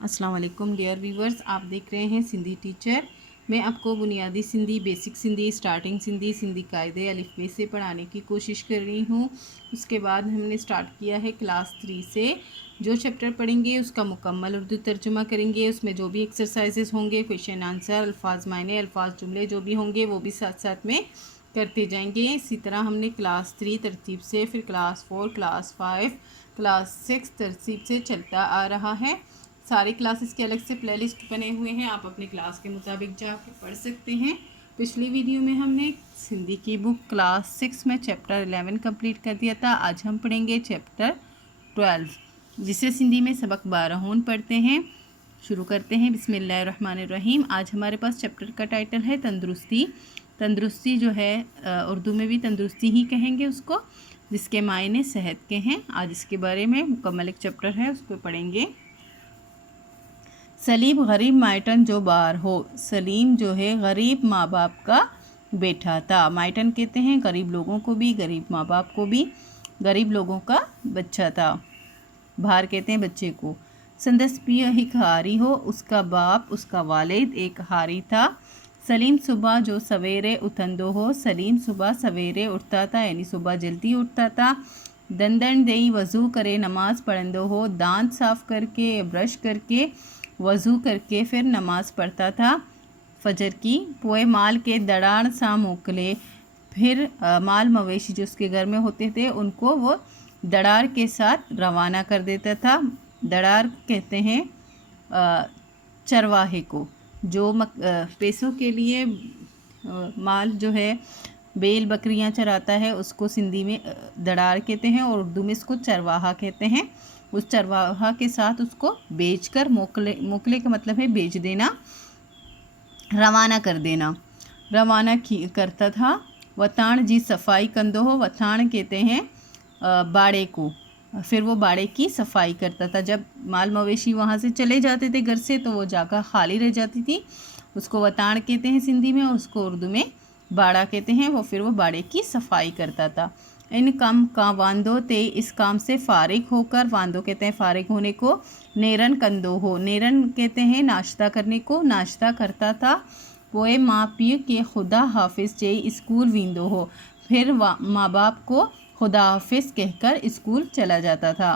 अस्सलाम वालेकुम dear viewers, आप देख रहे हैं सिंधी टीचर। मैं आपको बुनियादी सिंधी, बेसिक सिंधी, स्टार्टिंग सिंधी, सिंधी कायदे अलिफ़बे से पढ़ाने की कोशिश कर रही हूँ। उसके बाद हमने स्टार्ट किया है क्लास 3 से। जो चैप्टर पढ़ेंगे उसका मुकम्मल उर्दू तर्जुमा करेंगे। उसमें जो भी एक्सरसाइजेस होंगे, क्वेश्चन आंसर, अल्फाज मायने, अल्फाज जुमले जो भी होंगे वो भी साथ साथ में करते जाएंगे। इसी तरह हमने क्लास 3 तरतीब से, फिर क्लास 4, क्लास 5, क्लास 6 तरतीब से चलता आ रहा है। सारे क्लासेस के अलग से प्लेलिस्ट बने हुए हैं, आप अपने क्लास के मुताबिक जाके पढ़ सकते हैं। पिछली वीडियो में हमने सिंधी की बुक क्लास 6 में चैप्टर 11 कंप्लीट कर दिया था। आज हम पढ़ेंगे चैप्टर 12, जिसे सिंधी में सबक 12 पढ़ते हैं। शुरू करते हैं। बिस्मिल्लाहिर्रहमानिर्रहीम। आज हमारे पास चैप्टर का टाइटल है तंदुरुस्ती। तंदुरुस्ती जो है उर्दू में भी तंदुरुस्ती ही कहेंगे उसको, जिसके मायने सेहत के हैं। आज इसके बारे में मुकम्मल एक चैप्टर है, उसको पढ़ेंगे। सलीम गरीब माइटन जो बार हो। सलीम जो है गरीब माँ बाप का बेटा था। माइटन कहते हैं गरीब लोगों को भी, गरीब माँ बाप को भी, गरीब लोगों का बच्चा था। बाहर कहते हैं बच्चे को। संदस पिया एक हारी हो। उसका बाप, उसका वालिद एक हारी था। सलीम सुबह जो सवेरे उठंदो हो। सलीम सुबह सवेरे उठता था, यानी सुबह जल्दी उठता था। दंदन देई वज़ू करे नमाज पढ़ंदो हो। दांत साफ़ करके, ब्रश करके, वज़ू करके फिर नमाज़ पढ़ता था फजर की। पोए माल के दड़ाड़ सा मोकले। फिर माल मवेशी जो उसके घर में होते थे उनको वो दड़ार के साथ रवाना कर देता था। दड़ार कहते हैं चरवाहे को, जो पैसों के लिए माल जो है बैल बकरियां चराता है, उसको सिंधी में दड़ार कहते हैं और उर्दू में इसको चरवाहा कहते हैं। उस चरवाहा के साथ उसको बेचकर, मोकले का मतलब है बेच देना, रवाना कर देना, रवाना करता था। वताण जी सफाई कंदो हो। वताण कहते हैं बाड़े को। फिर वो बाड़े की सफाई करता था। जब माल मवेशी वहाँ से चले जाते थे घर से, तो वो जगह खाली रह जाती थी, उसको वताण कहते हैं सिंधी में, उसको उर्दू में बाड़ा कहते हैं। वो फिर वो बाड़े की सफाई करता था। इन काम का वांदो ते, इस काम से फारिग होकर, वांदो कहते हैं फारिग होने को। नेरन कंदो हो। नेरन कहते हैं नाश्ता करने को, नाश्ता करता था। पोए माँ पी के खुदा हाफिज चई स्कूल वींदो हो। फिर माँ बाप को खुदा हाफिज कहकर स्कूल चला जाता था।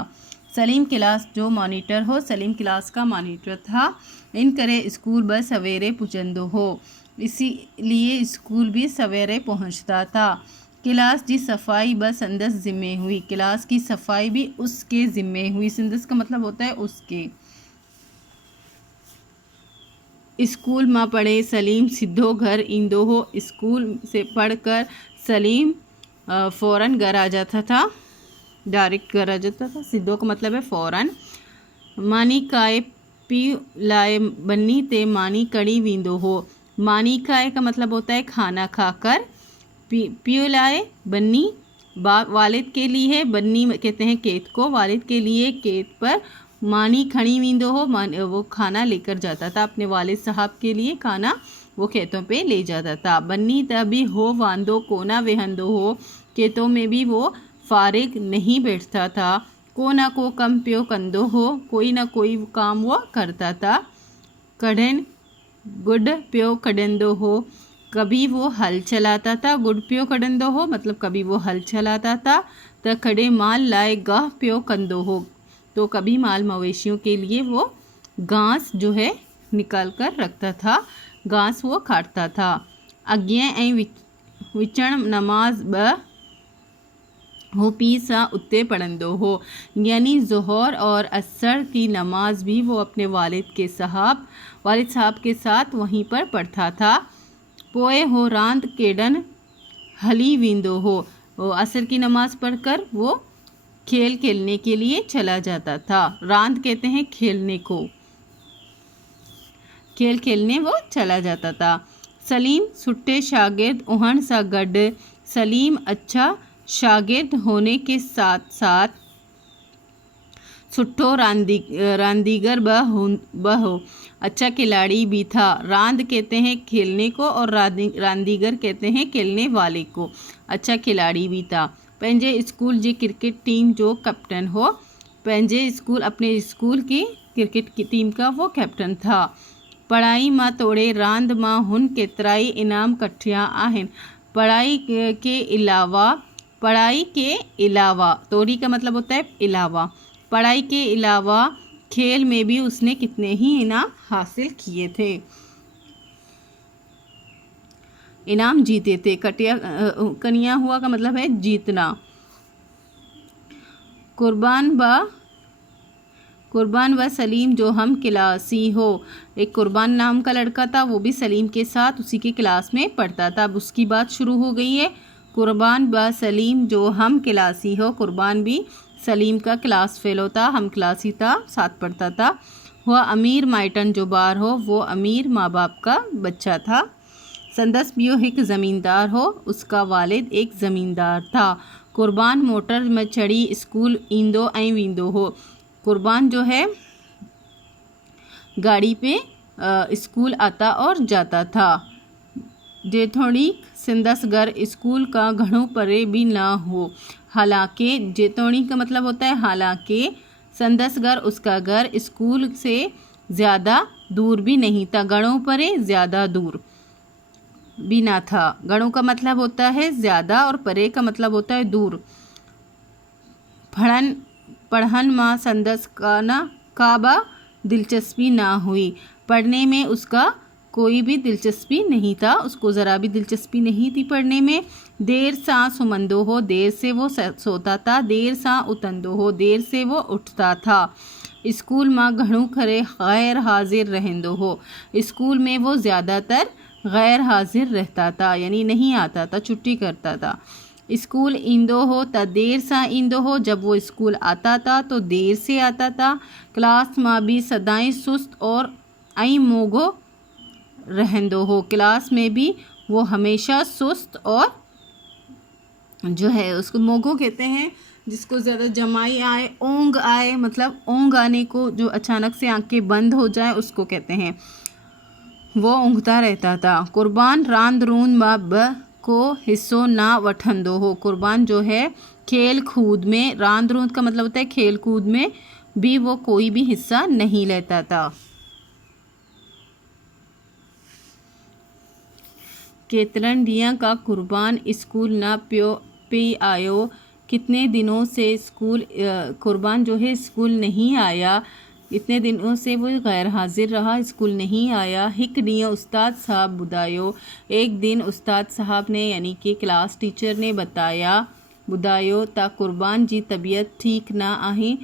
सलीम क्लास जो मॉनिटर हो। सलीम क्लास का मॉनिटर था। इन करे स्कूल बस सवेरे पुचंदो हो। इसीलिए स्कूल भी सवेरे पहुंचता था। क्लास जी सफाई बस संदस ज़िम्मे हुई। क्लास की सफाई भी उसके ज़िम्मे हुई। संदस का मतलब होता है उसके। स्कूल में पढ़े सलीम सिद्धो घर ईंदो हो। स्कूल से पढ़कर सलीम फ़ौरन घर आ जाता था, डायरेक्ट घर आ जाता था। सिद्धो का मतलब है फ़ौरन। मानी काय पी लाए बन्नी ते मानी कड़ी वींदो हो। मानी काय का मतलब होता है खाना खाकर। पियो लाए बन्नी वालिद के लिए, बन्नी कहते हैं खेत को, वालिद के लिए खेत पर। मानी खड़ी वींदो हो, वो खाना लेकर जाता था अपने वालिद साहब के लिए, खाना वो खेतों पे ले जाता था। बन्नी तभी हो वांदो कोना वेहंदो हो। खेतों में भी वो फारिग नहीं बैठता था। को ना को कम प्यो कंदो हो, कोई ना कोई काम वो करता था। कढ़न गुड प्यो कड़ंदो हो। कभी वो हल चलाता था। गुड प्यो कड़ंदो हो मतलब कभी वो हल चलाता था। त खड़े माल लाए गाह प्यो कंदो हो, तो कभी माल मवेशियों के लिए वो घास जो है निकाल कर रखता था, घास वो काटता था। अज्ञे ऐं विचण नमाज ब हो पी सा उत्ते पढ़ंदो हो, यानी ज़ोहर और असर की नमाज भी वो अपने वालिद साहब के साथ वहीं पर पढ़ता था। पोए हो रांद केडन हली वींदो हो। वो असर की नमाज पढ़कर वो खेल खेलने के लिए चला जाता था। रांद कहते हैं खेलने को, खेल खेलने वो चला जाता था। सलीम सुट्टे शागिर्द उहन सा गड। सलीम अच्छा शागिर्द होने के साथ साथ सुट्ठो रांदीगर ब हो, अच्छा खिलाड़ी भी था। रांद कहते हैं खेलने को और रांदीगर कहते हैं खेलने वाले को, अच्छा खिलाड़ी भी था। पंहिंजे स्कूल जी क्रिकेट टीम जो कैप्टन हो। पंहिंजे स्कूल अपने स्कूल की क्रिकेट की टीम का वो कैप्टन था। पढ़ाई मां तोड़े रांद मां हुन केतिराई इनाम कठिया आहिनि। पढ़ाई के अलावा तोड़ी का मतलब होता है अलावा। पढ़ाई के अलावा खेल में भी उसने कितने ही इनाम हासिल किए थे, इनाम जीते थे। कनिया हुआ का मतलब है जीतना। कुर्बान व सलीम जो हम क्लासी हो। एक कुर्बान नाम का लड़का था, वो भी सलीम के साथ उसी के क्लास में पढ़ता था। अब उसकी बात शुरू हो गई है। कुर्बान व सलीम जो हम क्लासी हो। कुर्बान भी सलीम का क्लास फेलो था, हम क्लासी था, साथ पढ़ता था। वह अमीर माइटन जो बार हो, वो अमीर माँ बाप का बच्चा था। संदस बियो एक ज़मींदार हो, उसका वालिद एक ज़मींदार था। कुर्बान मोटर में चढ़ी स्कूल ईंदो ऐं वेंदो हो। कुर्बान जो है गाड़ी पे स्कूल आता और जाता था। जेतोणीक संदस घर स्कूल का घणो परे भी ना हो। हालांकि जेतोणीक का मतलब होता है हालांकि, संदस घर उसका घर स्कूल से ज़्यादा दूर भी नहीं था। घणो परे ज़्यादा दूर भी ना था। घणों का मतलब होता है ज़्यादा और परे का मतलब होता है दूर। पढ़न माँ संदस का ना काबा दिलचस्पी ना हुई। पढ़ने में उसका कोई भी दिलचस्पी नहीं था, उसको ज़रा भी दिलचस्पी नहीं थी पढ़ने में। देर सा सुमंदो हो, देर से वो सोता था। देर सा उतंदो हो, देर से वो उठता था। स्कूल माँ घणो खरे गैर हाजिर रहंदो हो। स्कूल में वो ज़्यादातर गैर हाजिर रहता था, यानी नहीं आता था, छुट्टी करता था। स्कूल ईंदो हो त देर सा ईंदो हो, जब वो स्कूल आता था तो देर से आता था। क्लास मां भी सदाई सुस्त और ऐं मोगो रहंदो हो। क्लास में भी वो हमेशा सुस्त और जो है उसको मोगो कहते हैं जिसको ज़्यादा जमाई आए, ऊँग आए, मतलब ऊँग आने को, जो अचानक से आंखें बंद हो जाए उसको कहते हैं। वो ऊँघता रहता था। कुर्बान रांद रूंद ब को हिस्सो ना वठंदो हो। कुर्बान जो है खेल कूद में, रांद रूंद का मतलब होता है खेल कूद में भी वो कोई भी हिस्सा नहीं लेता था। केतरन दिया का कुर्बान स्कूल ना पे आयो। कितने दिनों से स्कूल कुर्बान जो है स्कूल नहीं आया, इतने दिनों से वो गैर हाजिर रहा, स्कूल नहीं आया। हिक ॾींहुं उस्ताद साहब बुधायो। एक दिन उस्ताद साहब ने यानी कि क्लास टीचर ने बुधायो ता कुर्बान जी तबीयत ठीक ना आहे।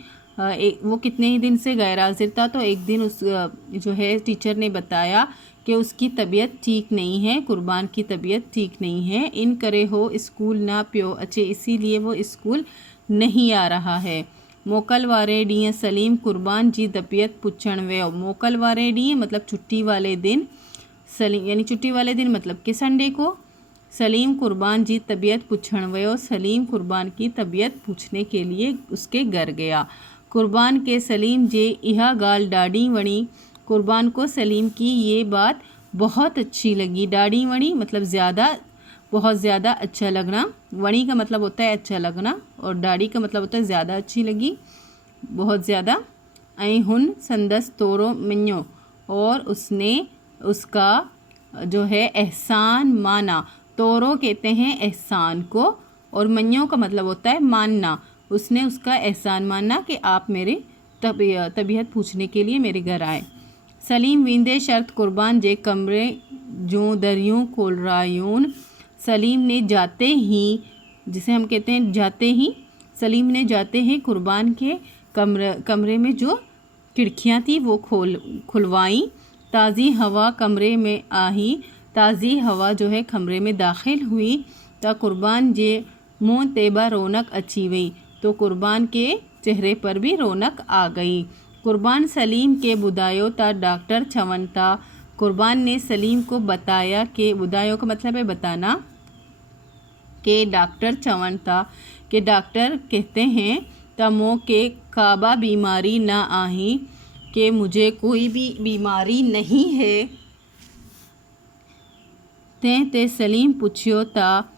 वो कितने ही दिन से गैर हाजिर था, तो एक दिन उस जो है टीचर ने बताया कि उसकी तबीयत ठीक नहीं है, कुर्बान की तबीयत ठीक नहीं है। इन करे हो स्कूल ना पियो अचे, इसीलिए वो स्कूल नहीं आ रहा है। मोकल वारे ॾींहुं सलीम कुर्बान जी तबीयत पुछण वियो। मोकल वारे ॾींहुं मतलब छुट्टी वाले दिन, सलीम यानी छुट्टी वाले दिन मतलब कि संडे को सलीम कुर्बान जी तबीयत पुछण वियो। सलीम कुर्बान की तबीयत पूछने के लिए उसके घर गया। कुर्बान के सलीम जे इहा ॻाल्हि ॾाढी वणी। कुर्बान को सलीम की ये बात बहुत अच्छी लगी। ॾाढी वणी मतलब ज़्यादा, बहुत ज़्यादा अच्छा लगना। वणी का मतलब होता है अच्छा लगना और ॾाढी का मतलब होता है ज़्यादा अच्छी लगी, बहुत ज़्यादा। ऐं हुन संदस तोरो मञो, और उसने उसका जो है एहसान माना। तोरो कहते हैं एहसान को, और मञो का मतलब होता है मानना। उसने उसका एहसान माना कि आप मेरे तबीयत पूछने के लिए मेरे घर आए। सलीम वींदे शर्त कुर्बान जे कमरे जो दरियों खोल रायून। सलीम ने जाते ही, जिसे हम कहते हैं जाते ही, सलीम ने जाते ही कुर्बान के कमरे में जो खिड़कियाँ थी वो खुलवाई। ताज़ी हवा कमरे में आई। ताज़ी हवा जो है कमरे में दाखिल हुई तो कुर्बान जे मुँह तेबा रौनक अची वई, तो कुर्बान के चेहरे पर भी रौनक आ गई। कुर्बान सलीम के बुधायो ता डॉक्टर चवन था। कुर्बान ने सलीम को बताया कि, बुधायो का मतलब है बताना, कि डॉक्टर चवन था, कि डॉक्टर कहते हैं तमो के काबा बीमारी ना आही, कि मुझे कोई भी बीमारी नहीं है। ते सलीम पूछियो था।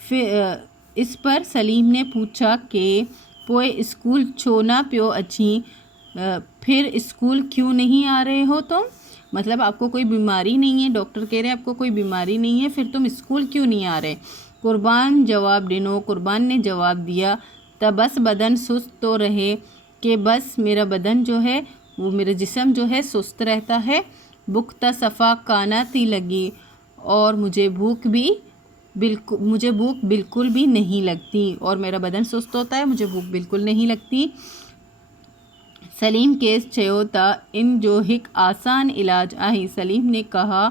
फिर इस पर सलीम ने पूछा कि पोए स्कूल छो ना पियो अची। फिर स्कूल क्यों नहीं आ रहे हो तुम? मतलब आपको कोई बीमारी नहीं है, डॉक्टर कह रहे हैं आपको कोई बीमारी नहीं है, फिर तुम स्कूल क्यों नहीं आ रहे? कुर्बान जवाब दिनो, कुर्बान ने जवाब दिया त बस बदन सुस्त तो रहे कि बस मेरा बदन जो है वो मेरा जिस्म जो है सुस्त रहता है। भूख त सफ़ा काना थी लगी और मुझे भूख बिल्कुल भी नहीं लगती, और मेरा बदन सुस्त होता है, मुझे भूख बिल्कुल नहीं लगती। सलीम केस चयो था इन जो एक आसान इलाज आई। सलीम ने कहा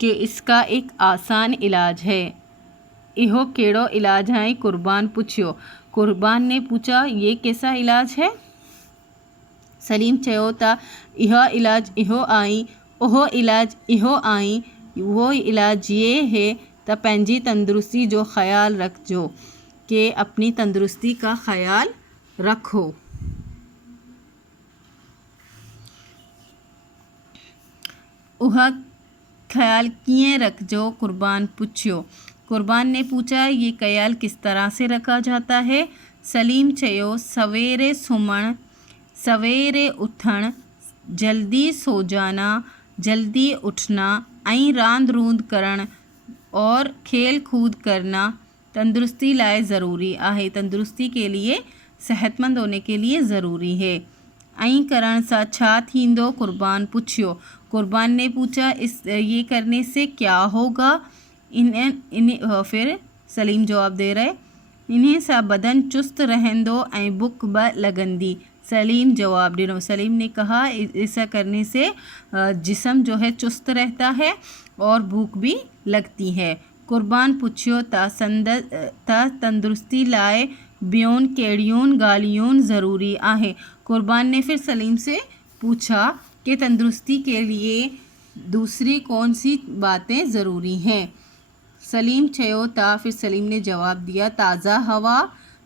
कि इसका एक आसान इलाज है। इहो केड़ो इलाज है? कुर्बान पूछियो। कुर्बान ने पूछा ये कैसा इलाज है? सलीम चयो था यह इलाज इहो आई, ओहो इलाज इहो आई। वो इलाज ये है त पंहिंजी तंदुरुस्ती जो ख्याल रखजो, कि अपनी तंदुरुस्ती का ख्याल रखो। वह ख्याल किए रखजो? कुर्बान पूछियो। कुर्बान ने पूछा ये ख्याल किस तरह से रखा जाता है? सलीम चयो सवेरे सुमण, सवेरे उठण, जल्दी सो जाना, जल्दी उठना, ऐं रांद रूंद करण और खेल कूद करना तंदुरुस्ती लाए ज़रूरी आहे। तंदुरुस्ती के लिए, सेहतमंद होने के लिए ज़रूरी है। ऐं करण सां छा थींदो? कुर्बान पूछियो। कुर्बान ने पूछा ये करने से क्या होगा? फिर सलीम जवाब दे रहे इन्हें सा बदन चुस्त रहंदो ऐं बुख ब लगंदी। सलीम जवाब ॾिनो। सलीम ने कहा ऐसा करने से जिस्म जो है चुस्त रहता है और भूख भी लगती है। कुर्बान पुछियो त तंदुरुस्ती लाए ॿियुनि कहिड़ियुनि ॻाल्हियुनि ज़रूरी आहे? कुर्बान ने फिर सलीम से पूछा कि तंदुरुस्ती के लिए दूसरी कौन सी बातें ज़रूरी हैं? सलीम चयो था, फिर सलीम ने जवाब दिया ताज़ा हवा,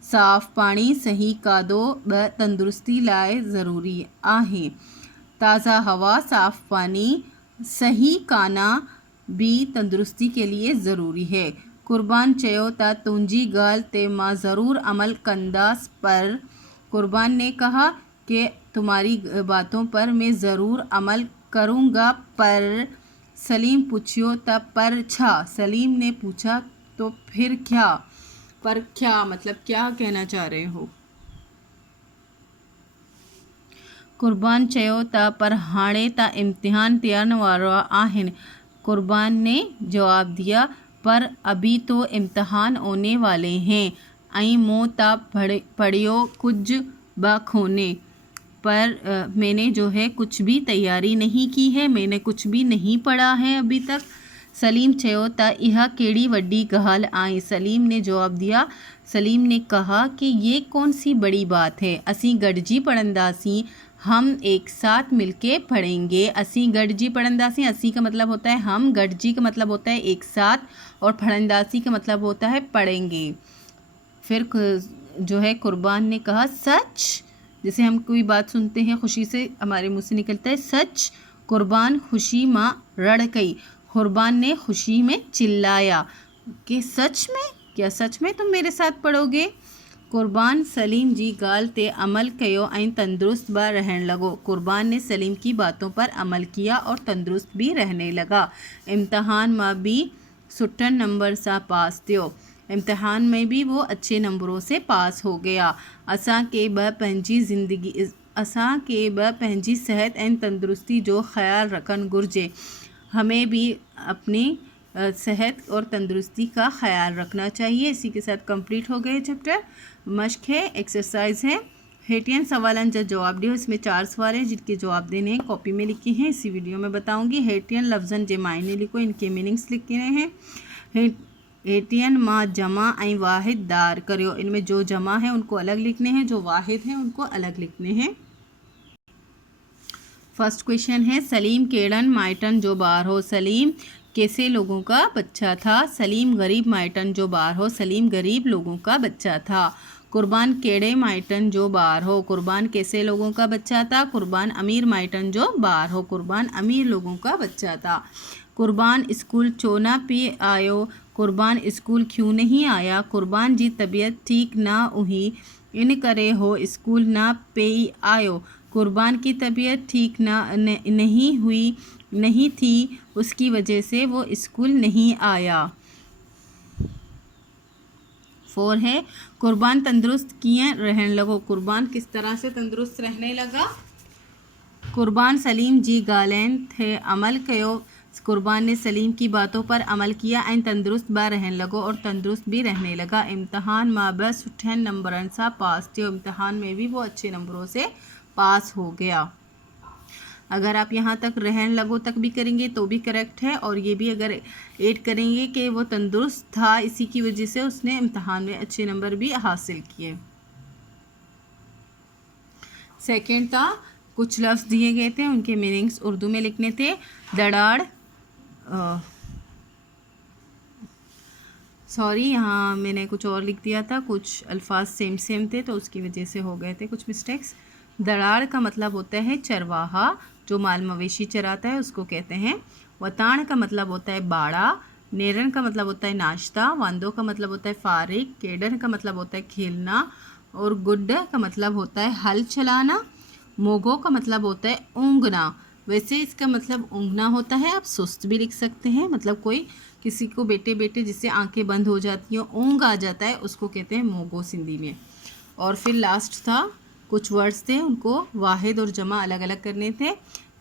साफ़ पानी, सही खाधो ब तंदुरुस्ती लाए ज़रूरी आहे। ताज़ा हवा, साफ़ पानी, सही खाना भी तंदुरुस्ती के लिए ज़रूरी है। कुर्बान चयो था तुंहिंजी ॻाल्हि ते मां ज़रूर अमल कंदासि, पर कुर्बान ने कहा कि तुम्हारी बातों पर मैं ज़रूर अमल करूँगा, पर सलीम पूछियो त पर छा? सलीम ने पूछा तो फिर क्या? पर क्या मतलब क्या कहना चाह रहे हो? कुर्बान चयो था पर हाणे त इम्तिहान थियण वारा आहिनि। कुर्बान ने जवाब दिया पर अभी तो इम्तिहान होने वाले हैं। ऐं मूं त पढ़ियो कुछ ब कोन्हे, पर मैंने जो है कुछ भी तैयारी नहीं की है, मैंने कुछ भी नहीं पढ़ा है अभी तक। सलीम चयो त इहा केड़ी वड्डी ॻाल्हि आई? सलीम ने जवाब दिया, सलीम ने कहा कि ये कौन सी बड़ी बात है, असी गॾिजी पढ़ंदासीं, हम एक साथ मिलके पढ़ेंगे। असी गॾिजी पढ़ंदासीं, असी का मतलब होता है हम, गॾिजी का मतलब होता है एक साथ, और पढ़ंदासीं का मतलब होता है पढ़ेंगे। फिर जो है कुर्बान ने कहा सच? जैसे हम कोई बात सुनते हैं खुशी से हमारे मुंह से निकलता है सच। कुर्बान खुशी माँ रड़ गई। कुर्बान ने खुशी में चिल्लाया कि सच में? क्या सच में तुम मेरे साथ पढ़ोगे? कुर्बान सलीम जी ॻाल्हि ते अमल कयो ऐं तंदुरुस्त ब रहण लॻो। कुर्बान ने सलीम की बातों पर अमल किया और तंदुरुस्त भी रहने लगा। इम्तिहान में भी सुठन नंबर सां पास थियो। इम्तिहान में भी वो अच्छे नंबरों से पास हो गया। असांखे ब पंहिंजी सेहत ऐं तंदुरुस्ती जो ख़्याल रखणु घुरिजे। हमें भी अपनी सेहत और तंदुरुस्ती का ख्याल रखना चाहिए। इसी के साथ कंप्लीट हो गए चैप्टर। मश्क है, एक्सरसाइज है, हेटियन सवालन जो जवाब दियो। इसमें 4 सवाल हैं जिनके जवाब देने हैं, कॉपी में लिखे हैं, इसी वीडियो में बताऊंगी। हेटियन लफ्ज़न जे मायने लिखो, इनके मीनिंग्स लिखे हैं। हेटियन मां जमा ऐं वाहिद दार करियो। इनमें जो जमा है उनको अलग लिखने हैं, जो वाहिद हैं उनको अलग लिखने हैं। फर्स्ट क्वेश्चन है सलीम केड़न माइटन जो बार हो? सलीम कैसे लोगों का बच्चा था? सलीम गरीब माइटन जो बार हो। सलीम गरीब लोगों का बच्चा था। कुर्बान केड़े माइटन जो बार हो? कुर्बान कैसे लोगों का बच्चा था? कुर्बान अमीर माइटन जो बार हो। कुर्बान अमीर लोगों का बच्चा था। कुर्बान स्कूल छो ना पी आयो? कुर्बान स्कूल क्यों नहीं आया? कुर्बान जी तबीयत ठीक ना हुई इन करे हो स्कूल ना पे आयो। कुर्बान की तबीयत ठीक नहीं थी, उसकी वजह से वो स्कूल नहीं आया। 4 है कुर्बान तंदुरुस्त किए रहने लगो। कुर्बान किस तरह से तंदुरुस्त रहने लगा? कुर्बान सलीम जी ॻाल्हाइनि थे अमल कयो। कुर्बान ने सलीम की बातों पर अमल किया ऐं तंदुरुस्त बि रहने लॻो और तंदुरुस्त भी रहने लगा। इम्तिहान मां बि सुठे नंबरनि सां पास थियो। इम्तिहान में भी वो अच्छे नंबरों से पास हो गया। अगर आप यहाँ तक रहने लगो तक भी करेंगे तो भी करेक्ट है, और ये भी अगर ऐड करेंगे कि वो तंदुरुस्त था, इसी की वजह से उसने इम्तिहान में अच्छे नंबर भी हासिल किए। सेकंड था कुछ लफ्ज़ दिए गए थे, उनके मीनिंग्स उर्दू में लिखने थे। दड़ाड़, सॉरी यहाँ मैंने कुछ और लिख दिया था, कुछ अल्फाज सेम थे तो उसकी वजह से हो गए थे कुछ मिस्टेक्स। दड़ाड़ का मतलब होता है चरवाहा, जो माल मवेशी चराता है उसको कहते हैं। वतान का मतलब होता है बाड़ा। नेरन का मतलब होता है नाश्ता। वांदो का मतलब होता है फारिग। केडन का मतलब होता है खेलना। और गुड्ड का मतलब होता है हल चलाना। मोगो का मतलब होता है ऊँघना। वैसे इसका मतलब ऊँघना होता है, आप सुस्त भी लिख सकते हैं, मतलब कोई किसी को बेटे बेटे जिससे आंखें बंद हो जाती हैं, ऊँघ आ जाता है, उसको कहते हैं मोगो सिंधी में। और फिर लास्ट था कुछ वर्ड्स थे, उनको वाहिद और जमा अलग अलग करने थे।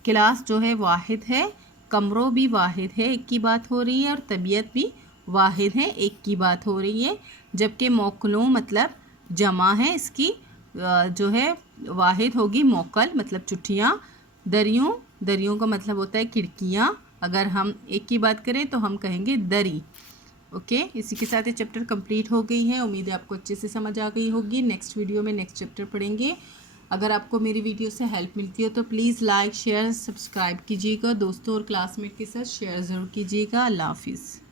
क्लास जो है वाहिद है, कमरों भी वाहिद है, एक की बात हो रही है, और तबीयत भी वाहिद है, एक की बात हो रही है। जबकि मोकलों मतलब जमा है, इसकी जो है वाहिद होगी मोकल मतलब चिट्ठियाँ। दरियों का मतलब होता है खिड़कियाँ। अगर हम एक की बात करें तो हम कहेंगे दरी। ओके, इसी के साथ ये चैप्टर कंप्लीट हो गई है। उम्मीद है आपको अच्छे से समझ आ गई होगी। नेक्स्ट वीडियो में नेक्स्ट चैप्टर पढ़ेंगे। अगर आपको मेरी वीडियो से हेल्प मिलती हो तो प्लीज़ लाइक शेयर सब्सक्राइब कीजिएगा। दोस्तों और क्लासमेट के साथ शेयर ज़रूर कीजिएगा। अल्लाह हाफिज़।